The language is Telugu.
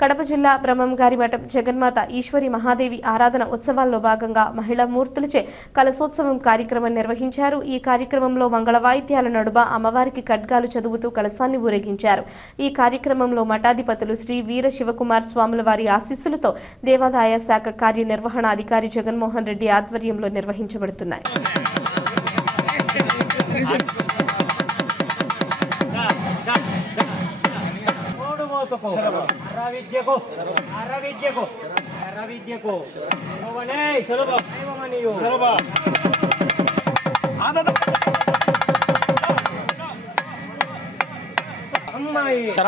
కడప జిల్లా బ్రహ్మంగారి మఠం జగన్మాత ఈశ్వరి మహాదేవి ఆరాధన ఉత్సవాల్లో భాగంగా మహిళా మూర్తులచే కలశోత్సవం కార్యక్రమం నిర్వహించారు. ఈ కార్యక్రమంలో మంగళ వాయిద్యాల నడుమ అమ్మవారికి ఖడ్గాలు చదువుతూ కలశాన్ని ఊరేగించారు. ఈ కార్యక్రమంలో మఠాధిపతులు శ్రీ వీర శివకుమార్ స్వాముల వారి ఆశీస్సులతో దేవాదాయ శాఖ కార్యనిర్వహణాధికారి జగన్మోహన్ రెడ్డి ఆధ్వర్యంలో నిర్వహించబడుతున్నాయి. శరభ